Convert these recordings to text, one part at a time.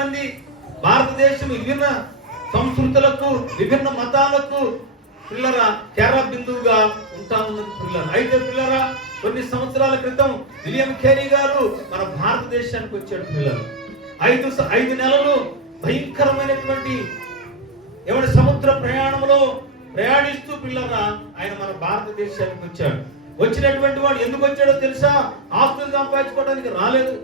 మంది భారతదేశం విభిన్న సంస్కృతులకు, విభిన్న మతాలకు పిల్లరా కేరళ బిందువుగా ఉంటా ఉన్నది పిల్లరా. అయితే పిల్లరా, కొన్ని సంవత్సరాల క్రితం విలియం కేరీ గారు మన భారతదేశానికి వచ్చాడు పిల్లలు. 5 నెలలు భయంకరమైనటువంటి సముద్ర ప్రయాణంలో ప్రయాణిస్తూ పిల్లరా ఆయన మన భారతదేశానికి వచ్చాడు. వచ్చినటువంటి వాడు ఎందుకు వచ్చాడో తెలుసా? ఆస్తులు సంపాదించుకోవడానికి రాలేదు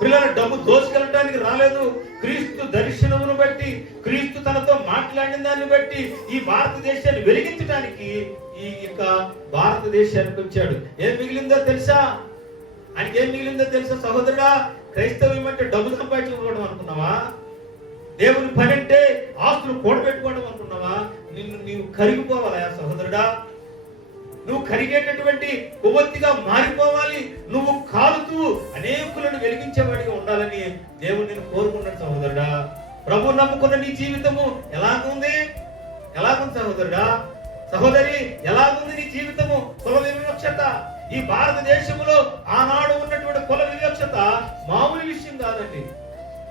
పిల్లల, డబ్బు దోసుకెళ్ళడానికి రాలేదు. క్రీస్తు దర్శనమును బట్టి, క్రీస్తు తనతో మాట్లాడిన దాన్ని బట్టి ఈ భారతదేశాన్ని వెలిగించడానికి ఈ యొక్క భారతదేశానికి వచ్చాడు. ఏం మిగిలిందో తెలుసా? ఆయనకి ఏం మిగిలిందో తెలుసా సహోదరుడా? క్రైస్తవ్యం అంటే డబ్బు సంపాదించుకోవడం అనుకున్నావా? దేవుని పని అంటే ఆస్తులు కూడబెట్టుకోవడం అనుకున్నావా? నీవు కరిగిపోవాలా సహోదరుడా? నువ్వు కరిగేటటువంటి కొవ్వొత్తిగా మారిపోవాలి. నువ్వు కాలుతూ అనేకులను వెలిగించేవాడిగా ఉండాలని దేవుడు నేను కోరుకున్నాడు సహోదరుడా. ప్రభు నమ్ముకున్న నీ జీవితము ఎలాగుంది? ఎలాగుంది సహోదరుడా, సహోదరి? ఎలాగుంది నీ జీవితము? కుల వివక్షత ఈ భారతదేశంలో ఆనాడు ఉన్నటువంటి కుల వివక్షత మామూలు విషయం కాదండి.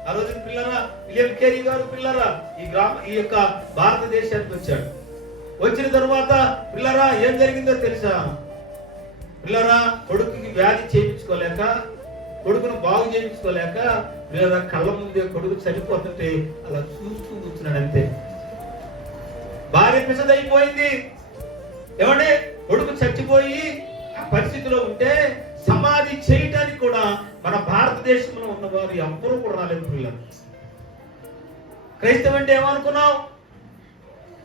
ఆ రోజు పిల్లరా విలియం కేరీ గారు పిల్లరా ఈ యొక్క భారతదేశానికి వచ్చాడు. వచ్చిన తర్వాత పిల్లరా ఏం జరిగిందో తెలుసా? పిల్లరా కొడుకుకి వ్యాధి చేయించుకోలేక, కొడుకును బాగు చేయించుకోలేక పిల్లరా కళ్ళ ముందే కొడుకు చనిపోతుంటే అలా చూస్తూ కూర్చున్నాడు అంతే. భార్య పిసదైపోయింది. ఏమంటే కొడుకు చచ్చిపోయి ఆ పరిస్థితిలో ఉంటే సమాధి చేయటానికి కూడా మన భారతదేశంలో ఉన్న వారు ఎవ్వరూ కూడా రాలేదు పిల్లలు. క్రైస్తవం అంటే ఏమనుకున్నావు?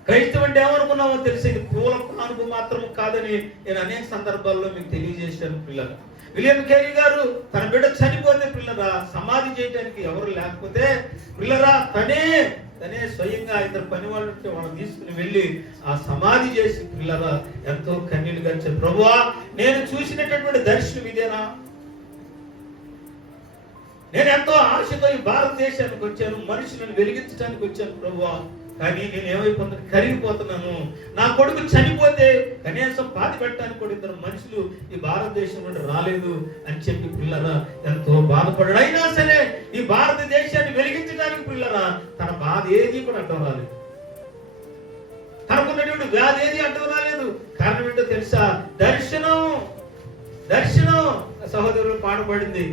క్రైస్తవం అంటే ఏమనుకున్నామో తెలిసి ఇది పూల కానుక మాత్రం కాదని నేను అనేక సందర్భాల్లో మీకు తెలియజేశాను పిల్లలు. విలియం కేరీ గారు తన బిడ్డ చనిపోతే పిల్లరా సమాధి చేయడానికి ఎవరు లేకపోతే పిల్లరా తనే స్వయంగా 2 పని వాళ్ళు ఉంటే వాళ్ళని తీసుకుని వెళ్ళి ఆ సమాధి చేసి పిల్లరా ఎంతో కన్నీళ్లు గడిచారు. ప్రభువా, నేను చూసినటువంటి దర్శనం ఇదేనా? నేను ఎంతో ఆశతో ఈ భారతదేశానికి వచ్చాను, మనుషులను వెలిగించడానికి వచ్చాను ప్రభువా, కానీ నేను ఏమైపోతున్నాను? కరిగిపోతున్నాను. నా కొడుకు చనిపోతే కనీసం పాతి పెట్టడానికి కూడా 2 మనుషులు ఈ భారతదేశం నుండి రాలేదు అని చెప్పి పిల్లరా ఎంతో బాధపడ్డాడు. అయినా సరే ఈ భారతదేశాన్ని వెలిగించడానికి పిల్లరా తన బాధ ఏది కూడా అడ్డం రాలేదు. తనకున్నటువంటి వ్యాధి ఏది అడ్డం రాలేదు. కారణం ఏంటో తెలుసా? దర్శనం. సహోదరులు పాడబడింది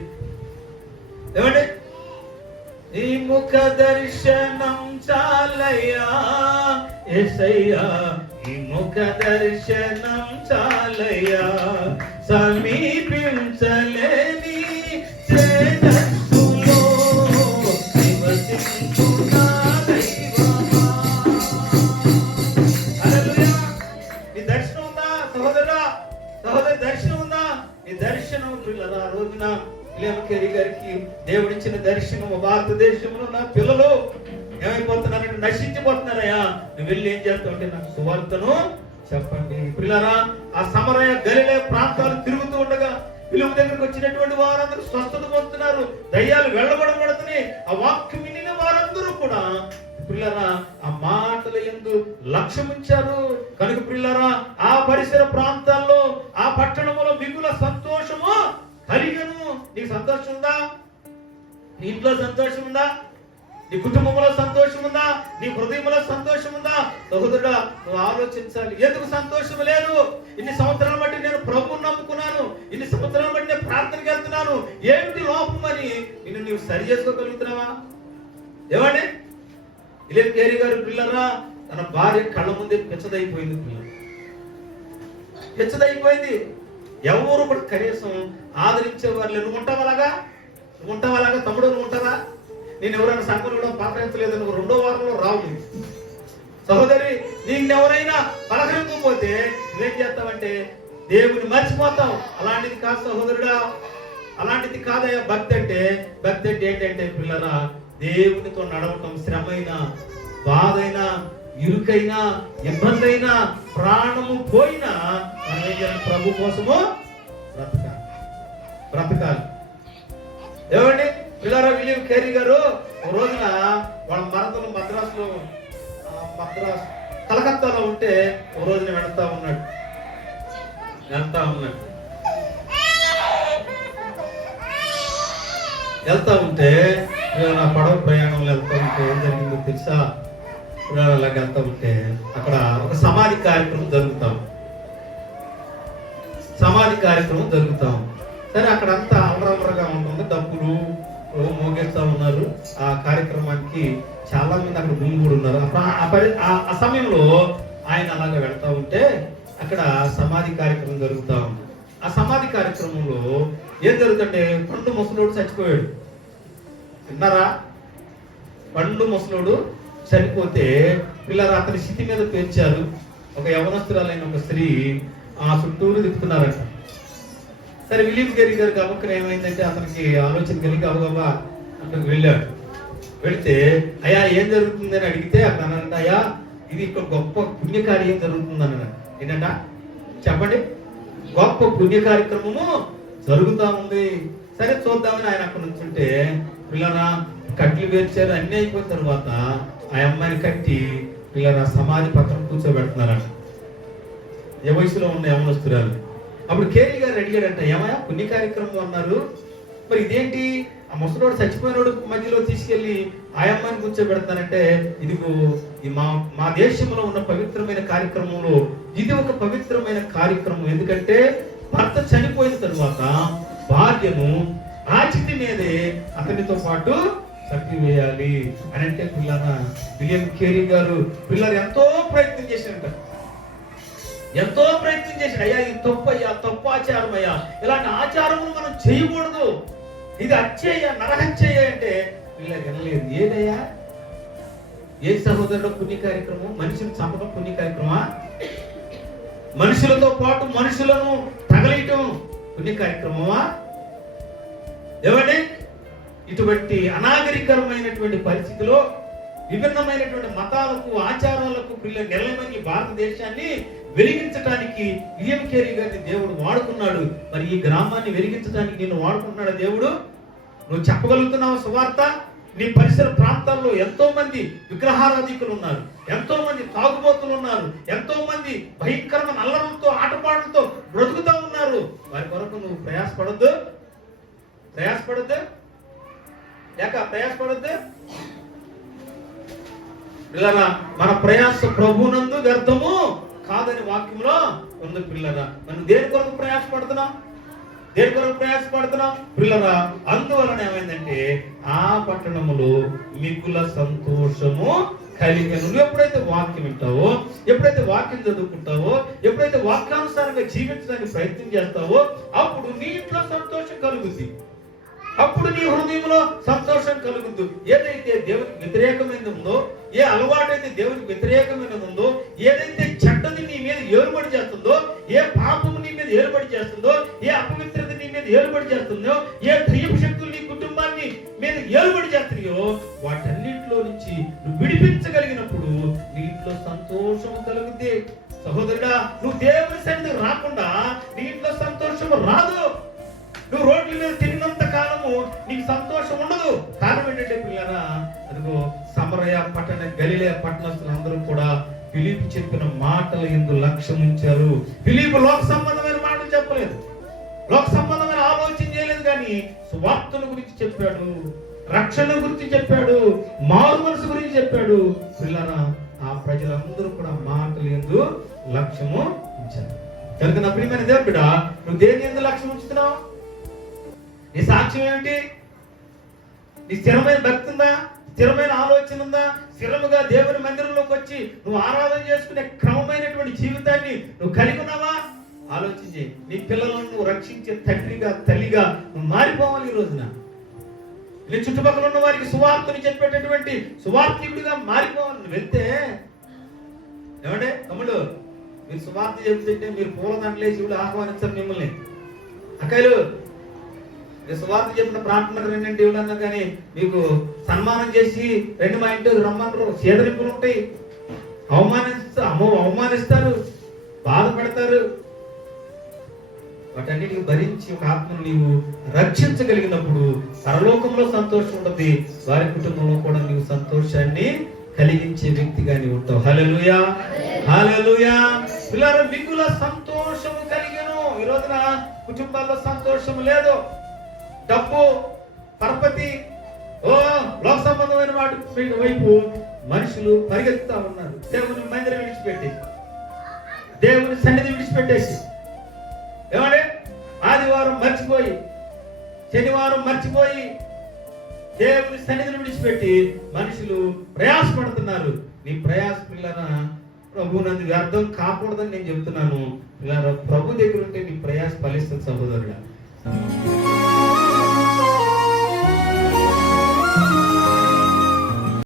ఏమంటే, నీ ముఖ దర్శనం చాలయ్యా యేసయ్యా, ఈ ముఖ దర్శనం చాలయ్యా, సమీపించలేని శ్రేయస్సులో నివసించునా దైవమా. హల్లెలూయా. నీ దర్శనం ఉందా సహోదరా? సహోదరి దర్శనం ఉందా? నీ దర్శనం పిల్లరా రోజున విలియం కేరీ గారికి దేవుడిచ్చిన దర్శనం భారతదేశంలో నా పిల్లలు ఏమైపోతున్నారంటే నశించిపోతున్నారయ్యా, నువ్వు వెళ్ళి ఏం చేస్తావు అంటే నాకు సువార్తను చెప్పండి. పిల్లరా ఆ సమరయ గలిలే ప్రాంతాలు తిరుగుతూ ఉండగా విలువ దగ్గరకు వచ్చినటువంటి వారందరూ స్వస్థత పొందుతున్నారు, దయ్యాలు వెళ్ళబడబడుతున్నాయి. ఆ వాక్యం వినిన వారందరూ కూడా పిల్లరా ఆ మాటల యందు లక్ష్యమించారు. కనుక పిల్లరా ఆ పరిసర ప్రాంతాల్లో ఆ పట్టణంలో మిగుల సంతోషము కలిగను. నీకు సంతోషం ఉందా? నీ ఇంట్లో సంతోషం ఉందా? నీ కుటుంబంలో సంతోషం ఉందా? నీ హృదయంలో సంతోషం ఉందా? సహోదరుడా నువ్వు ఆలోచించాలి. ఎందుకు సంతోషం లేదు? ఇన్ని సంవత్సరాల బట్టి నేను ప్రభువుని నమ్ముకున్నాను, ఇన్ని సంవత్సరాల బట్టి నేను ప్రార్థనకి వెళ్తున్నాను, ఏమిటి లోపం అని నీవు సరి చేసుకోగలుగుతున్నావా? ఏమండి విలియం కేరీ గారు పిల్లరా తన భార్య కళ్ళ ముందే పెచ్చదైపోయింది. పెచ్చదైపోయింది. ఎవరు కూడా కనీసం ఆదరించేవారు లేదు. నువ్వు ఉంటావలాగా తమ్ముడు, నువ్వు ఉంటావా? నేను ఎవరైనా సంఘంలో పలకరించలేదు, నువ్వు 2వ వారంలో రావు. సహోదరి నీకెవరైనా పలకరించకపోతే నువ్వేం చేస్తావంటే దేవుని మర్చిపోతావు. అలాంటిది కాదు సహోదరుడా, అలాంటిది కాదయ్యా భక్తి అంటే. భక్తి అంటే ఏంటంటే పిల్లరా దేవునితో నడవటం. శ్రమైనా, బాధైనా, ఇరుకైనా, ఇబ్బంది అయినా, ప్రాణము పోయినా మనం ప్రభు కోసము బ్రతకాలి. ఏమండి పిల్లరా విలియం కేరీ గారు ఒక రోజున వాళ్ళ మరదలు మద్రాస్ కలకత్తాలో ఉంటే ఒక రోజున వెళ్తా ఉన్నాడు. వెళ్తా ఉంటే నా పడవ ప్రయాణంలో వెళ్తా ఉంటే ఏం జరిగిందో తెలుసా? అలాగే వెళ్తా ఉంటే అక్కడ ఒక సమాధి కార్యక్రమం జరుగుతాం. సరే అక్కడ అంతా అమరమరగా ఉంటుంది, డబ్బులు మోగేస్తా ఉన్నారు. ఆ కార్యక్రమానికి చాలా మంది అక్కడ గుమిగూడి ఉన్నారు. ఆ సమయంలో ఆయన అలాగా వెళ్తా ఉంటే అక్కడ సమాధి కార్యక్రమం జరుగుతా ఉంది. ఆ సమాధి కార్యక్రమంలో ఏం జరుగుతుంటే పండు ముసలోడు చచ్చిపోయాడు. విన్నారా? పండు ముసలోడు చనిపోతే పిల్లలు అతని స్థితి మీద పేర్చారు. ఒక యవనస్తురాలైన ఒక స్త్రీ ఆ చుట్టూరు తిప్పుతున్నారట. సరే విలియం కేరీ గారు గబక్కన ఏమైందంటే అతనికి ఆలోచన కలిగి అవగబా అక్కడికి వెళ్ళాడు. వెళితే అయ్యా ఏం జరుగుతుంది అని అడిగితే అక్కడ అనంట, అయ్యా ఇది ఇక్కడ గొప్ప పుణ్యకార్యం జరుగుతుంది అన్నాడు. ఏంటంట చెప్పండి? గొప్ప పుణ్య కార్యక్రమము జరుగుతా ఉంది. సరే చూద్దామని ఆయన అక్కడ నుంచుంటే పిల్లరా కట్లు పేర్చారు. అన్ని అయిపోయిన తర్వాత ఆ అమ్మాయిని కట్టి పిల్లరా సమాధి పత్రం కూర్చోబెడుతున్నారట. ఏ వయసులో ఉన్న యవనస్తురాలు. అప్పుడు కేరీ గారు అడిగాడంట, ఏమయ్యా పుణ్య కార్యక్రమం అన్నారు, మరి ఇదేంటి ఆ ముసలోడు చచ్చిపోయినోడు మధ్యలో తీసుకెళ్లి ఆ అమ్మాయిని కూర్చోబెడతానంటే ఇదిగో మా దేశంలో ఉన్న పవిత్రమైన కార్యక్రమంలో ఇది ఒక పవిత్రమైన కార్యక్రమం. ఎందుకంటే భర్త చనిపోయిన తరువాత భార్యను ఆ చితి మీదే అతనితో పాటు చంపివేయాలి అని అంటే పిల్లరా విలియం కేరీ గారు పిల్లలు ఎంతో ప్రయత్నం చేశారంట. అయ్యా ఇది తప్పు, అయ్యా తప్పు ఆచారం, అయ్యా ఇలాంటి ఆచారములు మనం చేయకూడదు, ఇది అచ్చేయ నరహత్యేయ అంటే పిల్లలు వినలేదు. ఏదయ్యా ఏ సహోదరుడు పుణ్య కార్యక్రమం? మనిషిని చంపడం పుణ్య కార్యక్రమా? మనుషులతో పాటు మనుషులను తగలేయటం పుణ్య కార్యక్రమమా? ఏమండి? ఇటువంటి అనాగరికరమైనటువంటి పరిస్థితిలో విభిన్నమైనటువంటి మతాలకు ఆచారాలకు పిల్లలు నిలయమని భారతదేశాన్ని వెలిగించడానికి విలియం కేరీ గారిని దేవుడు వాడుకున్నాడు. మరి ఈ గ్రామాన్ని వెలిగించడానికి నేను వాడుకున్నాడు దేవుడు. నువ్వు చెప్పగలుగుతున్నావు సువార్త? నీ పరిసర ప్రాంతాల్లో ఎంతో మంది విగ్రహారాధికులు ఉన్నారు, ఎంతో మంది తాగుబోతులు ఉన్నారు, ఎంతో మంది భయంకరమైన అల్లరంతో ఆటపాటలతో బ్రతుకుతా ఉన్నారు. వారి కొరకు నువ్వు ప్రయాసపడద్దు. పిల్లరా మన ప్రయాస ప్రభునందు వ్యర్థము కాదని వాక్యంలో ఉంది. పిల్లరా మనం దేని కొరకు ప్రయాసపడుతున్నాం? పిల్లరా అందువలన ఏమైందంటే ఆ పట్టణములో మిగుల సంతోషము కలిగను. నువ్వు ఎప్పుడైతే వాక్యం వింటావో, ఎప్పుడైతే వాక్యం చదువుకుంటావో, ఎప్పుడైతే వాక్యానుసారంగా జీవించడానికి ప్రయత్నం చేస్తావో అప్పుడు నీ ఇంట్లో సంతోషం కలుగుద్ది, అప్పుడు నీ హృదయంలో సంతోషం కలుగుద్దు. ఏదైతే దేవునికి వ్యతిరేకమైనది ఉందో, ఏ అలవాటైతే దేవునికి వ్యతిరేకమైనది ఉందో, ఏదైతే చెడ్డది నీ మీద ఏలుబడి చేస్తుందో, ఏ పాపము నీ మీద ఏలుబడి చేస్తుందో, ఏ అపవిత్రత నీ మీద ఏలుబడి చేస్తుందో, ఏ దయ్యపు శక్తులు నీ కుటుంబాన్ని మీద ఏలుబడి చేస్తున్నాయో వాటన్నింటిలో నుంచి నువ్వు విడిపించగలిగినప్పుడు నీ ఇంట్లో సంతోషము కలుగుద్ది. సహోదరుడా, నువ్వు దేవుని సన్నిధికి రాకుండా నీ ఇంట్లో సంతోషము రాదు. నువ్వు రోడ్ల మీద తిరిగినంత కాలము నీకు సంతోషం ఉండదు. కారణం ఏంటంటే పిల్లరా, అదిగో సమరయ పట్టణ గలిలయ పట్టణస్తులందరూ కూడా ఫిలిపు చెప్పిన మాటల యందు లక్ష్యం ఉంచారు. ఫిలిపు లోక సంబంధమైన మాటలు చెప్పలేదు, లోక సంబంధమైన ఆలోచన చేయలేదు, కానీ సువార్తల గురించి చెప్పాడు, రక్షణ గురించి చెప్పాడు, మారు మనసు గురించి చెప్పాడు. పిల్లరా ఆ ప్రజలందరూ కూడా మాటల యందు లక్ష్యము ఉంచారు. కనుక నా ప్రియమైన దేవుడు బిడ్డ, నువ్వు దేని యందు లక్ష్యం ఉంచుతున్నావు? నీ సాక్ష్యం ఏమిటి? నీ స్థిరమైన భక్తి ఉందా? స్థిరమైన ఆలోచన ఉందా? స్థిరముగా దేవుని మందిరంలోకి వచ్చి నువ్వు ఆరాధన చేసుకునే క్రమమైనటువంటి జీవితాన్ని నువ్వు కలిగి ఉన్నావా? ఆలోచించి నీ పిల్లలను నువ్వు రక్షించే తండ్రిగా తల్లిగా నువ్వు మారిపోవాలి. ఈ రోజున నీ చుట్టుపక్కల ఉన్న వారికి సువార్తని చెప్పేటటువంటి సువార్థికుడిగా మారిపోవాలి. నువ్వు వెళ్తే ఏమంటే తమ్ముడు, మీరు సువార్త చెబుతుంటే మీరు పూలదండలేసి కూడా ఆహ్వానించారు మిమ్మల్ని. అక్కలు సువార్త చెప్పిన ప్రార్థన రెండంటే ఎవడన్నా కానీ మీకు సన్మానం చేసి రెండు మా ఇంటికి రమ్మన్నారు. చేదరింపులు ఉంటాయి, అవమానిస్తారు, బాధపడతారు. వాటన్నిటిని భరించి ఒక ఆత్మను నీవు రక్షించగలిగినప్పుడు పరలోకంలో సంతోషం ఉంటుంది, వారి కుటుంబంలో కూడా నీవు సంతోషాన్ని కలిగించే వ్యక్తిగా నీవు ఉంటావు. హల్లెలూయా, హల్లెలూయా. పిల్లలు మిగుల సంతోషము కలిగను. ఈ రోజున కుటుంబాల్లో సంతోషం లేదు. డబ్బు, పరపతి, ఓ లోక సంబంధమైన వాటి వైపు మనుషులు పరిగెత్తుతా ఉన్నారు. దేవుని మందిరం విడిచిపెట్టేసి, దేవుని సన్నిధి విడిచిపెట్టేసి, ఏమంటే ఆదివారం మర్చిపోయి, శనివారం మర్చిపోయి, దేవుని సన్నిధిని విడిచిపెట్టి మనుషులు ప్రయాసపడుతున్నారు. నీ ప్రయాస పిల్లరా ప్రభు నందు వ్యర్థం కాకూడదని నేను చెప్తున్నాను. పిల్లరా ప్రభు దగ్గర ఉంటే నీ ప్రయాస ఫలిస్తుంది సహోదరుడా.